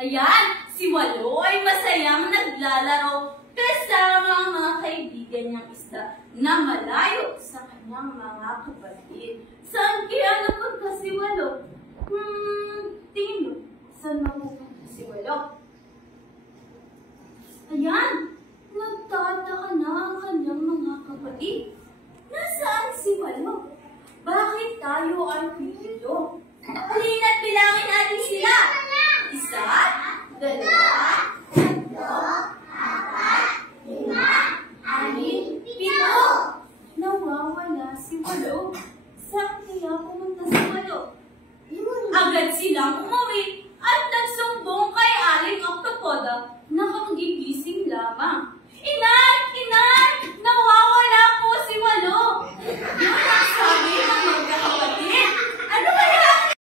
Ayan, si Walo ay masayang naglalaro kasama ang mga kaibigan niyang isda na malayo sa kanyang mga kapatid. Saan kaya napunta si Walo?